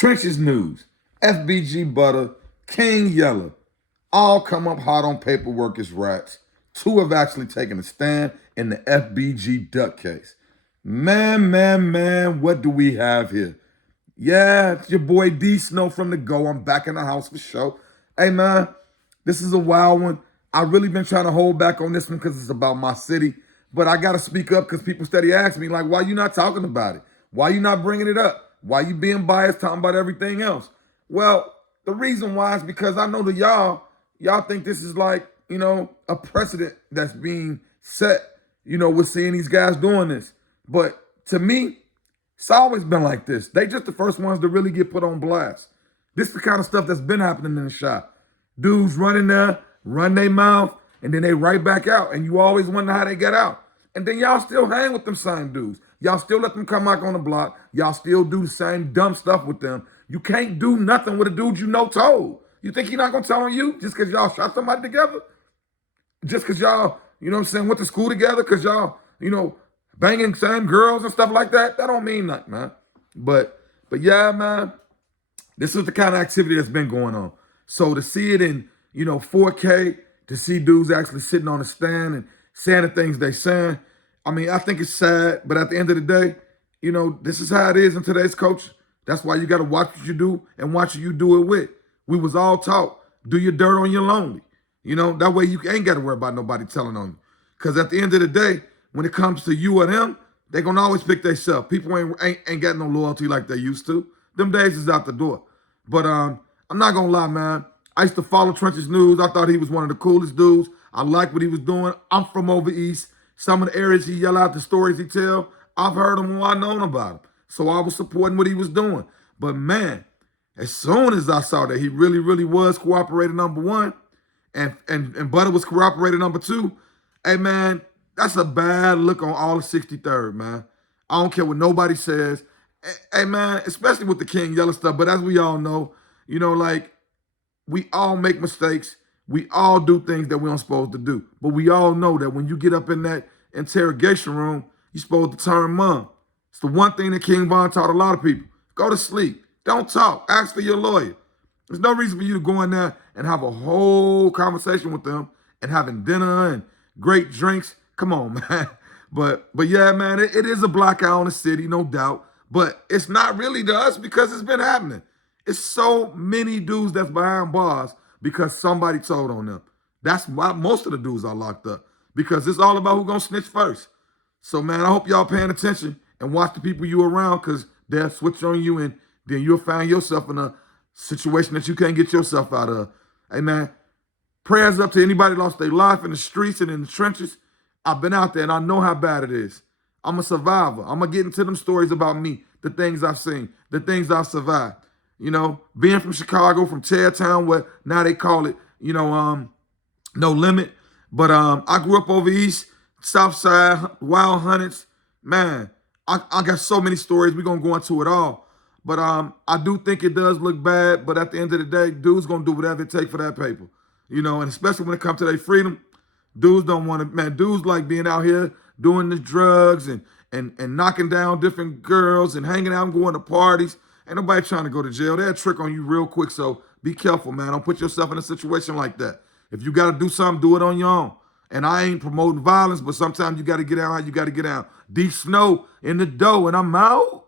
Trenches News, FBG Butter, King Yella, all come up hot on paperwork as rats. Two have actually taken a stand in the FBG duck case. Man, what do we have here? Yeah, it's your boy D Snow from the Go. I'm back in the house for show. Hey man, this is a wild one. I really been trying to hold back on this one because it's about my city. But I gotta speak up because people steady ask me, like, why you not talking about it? Why you not bringing it up? Why you being biased talking about everything else? Well, the reason why is because I know that y'all think this is like, a precedent that's being set, with seeing these guys doing this. But to me, it's always been like this. They just the first ones to really get put on blast. This is the kind of stuff that's been happening in the shop. Dudes run in there, run their mouth, and then they right back out. And you always wonder how they get out. And then y'all still hang with them same dudes. Y'all still let them come back on the block. Y'all still do the same dumb stuff with them. You can't do nothing with a dude you know told. You think he not gonna tell on you just because y'all shot somebody together? Just because y'all, went to school together, because y'all, banging same girls and stuff like that? That don't mean nothing, man. But yeah, man, this is the kind of activity that's been going on. So to see it in, 4K, to see dudes actually sitting on the stand and saying the things they saying, I mean, I think it's sad, but at the end of the day, this is how it is in today's culture. That's why you got to watch what you do and watch who you do it with. We was all taught, do your dirt on your lonely. That way you ain't got to worry about nobody telling on you. Because at the end of the day, when it comes to you or them, they going to always pick themselves. People ain't got no loyalty like they used to. Them days is out the door. But I'm not going to lie, man. I used to follow Trenches News. I thought he was one of the coolest dudes. I liked what he was doing. I'm from over east. Some of the areas he yell out, the stories he tell, I've heard him or I known about him. So I was supporting what he was doing. But man, as soon as I saw that he really was cooperating number one, and Butter was cooperating number two, hey man, that's a bad look on all of 63rd, man. I don't care what nobody says. Hey man, especially with the King Yella stuff, but as we all know, we all make mistakes. We all do things that we aren't supposed to do. But we all know that when you get up in that interrogation room, you're supposed to turn mum. It's the one thing that King Von taught a lot of people. Go to sleep. Don't talk. Ask for your lawyer. There's no reason for you to go in there and have a whole conversation with them and having dinner and great drinks. Come on, man. But yeah, man, it is a black eye on the city, no doubt. But it's not really to us because it's been happening. It's so many dudes that's behind bars because somebody told on them. That's why most of the dudes are locked up, because it's all about who's going to snitch first. So, man, I hope y'all paying attention and watch the people you around, because they'll switch on you and then you'll find yourself in a situation that you can't get yourself out of. Hey, man, prayers up to anybody lost their life in the streets and in the trenches. I've been out there and I know how bad it is. I'm a survivor. I'm going to get into them stories about me, the things I've seen, the things I've survived. Being from Chicago, from Town, where now they call it, No Limit. But I grew up over east, South Side, Wild Hunteds. Man, I got so many stories. We're going to go into it all. But I do think it does look bad. But at the end of the day, dudes going to do whatever it takes for that paper. And especially when it comes to their freedom, dudes don't want to, man, dudes like being out here doing the drugs and knocking down different girls and hanging out and going to parties. Ain't nobody trying to go to jail. They'll trick on you real quick, so be careful, man. Don't put yourself in a situation like that. If you got to do something, do it on your own. And I ain't promoting violence, but sometimes you got to get out how you got to get out. D Snow in the dough, and I'm out.